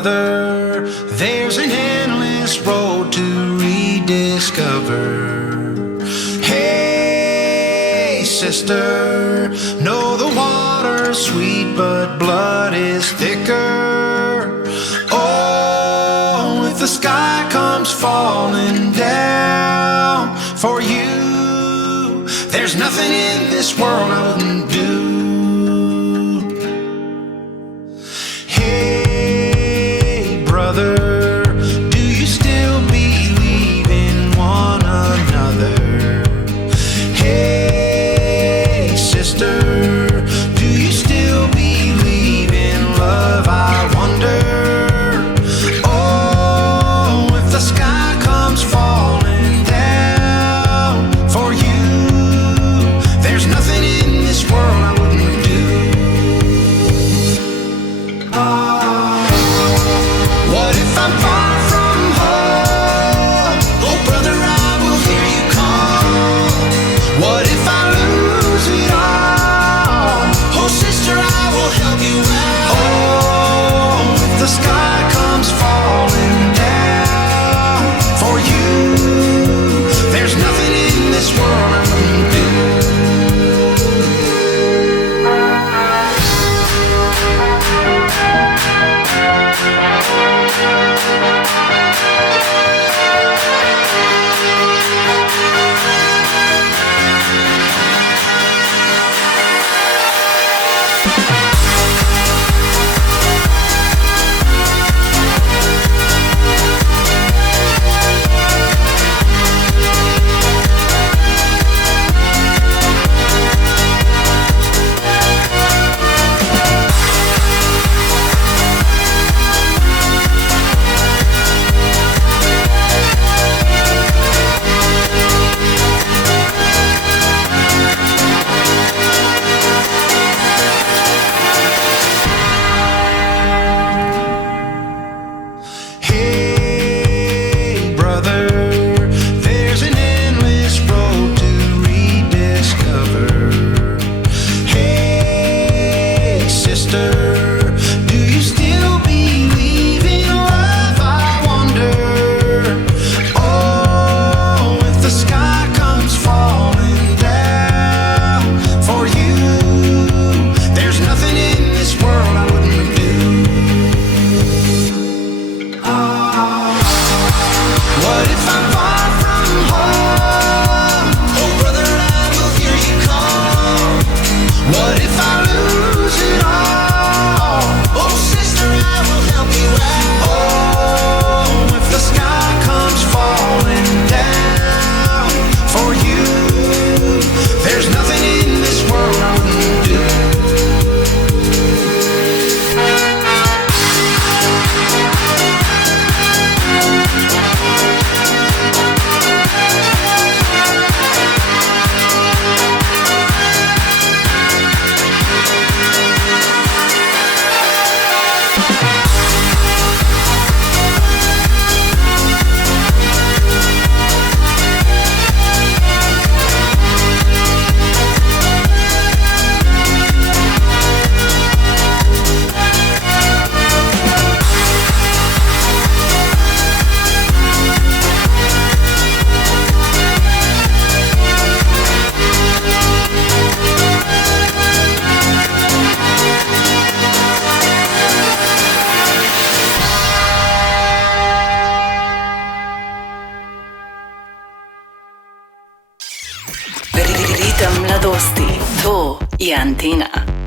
brother, there's an endless road to rediscover. Hey, sister, know the water's sweet, but blood is thicker. Oh, if the sky comes falling down for you, there's nothing in this world I wouldn't do. Hey, brother, do you still believe in one another? Hey, sister, do you still believe in love? I wonder. Oh, if the sky comes falling down for you, there's nothing in this world I wouldn't do. What if I'm far from home? Oh, brother, I will hear you call. What if I lose it all? Oh, sister, I will help you out. Oh, if the sky comes falling down for you, there's nothing in this world I wouldn't do. Hey, brother, there's an endless road to rediscover. Hey, sister, do you still believe in love? I wonder. Oh, if the sky comes falling down for you, there's nothing in this world I wouldn't do. What if I'm far from home? Oh, brother, I will hear you call. What if I lose it all? Oh, sister, I will help you out. Oh, if the sky comes falling down for you, there's nothing in this world I wouldn't do. Ritam mladosti, to je Antena.